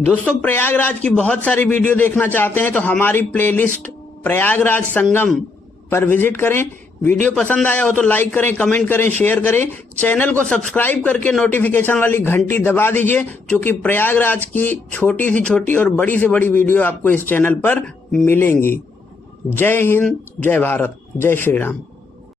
दोस्तों प्रयागराज की बहुत सारी वीडियो देखना चाहते हैं तो हमारी प्लेलिस्ट प्रयागराज संगम पर विजिट करें। वीडियो पसंद आया हो तो लाइक करें, कमेंट करें, शेयर करें। चैनल को सब्सक्राइब करके नोटिफिकेशन वाली घंटी दबा दीजिए, क्योंकि प्रयागराज की छोटी से छोटी और बड़ी से बड़ी वीडियो आपको इस चैनल पर मिलेंगी। जय हिंद, जय भारत, जय श्री राम।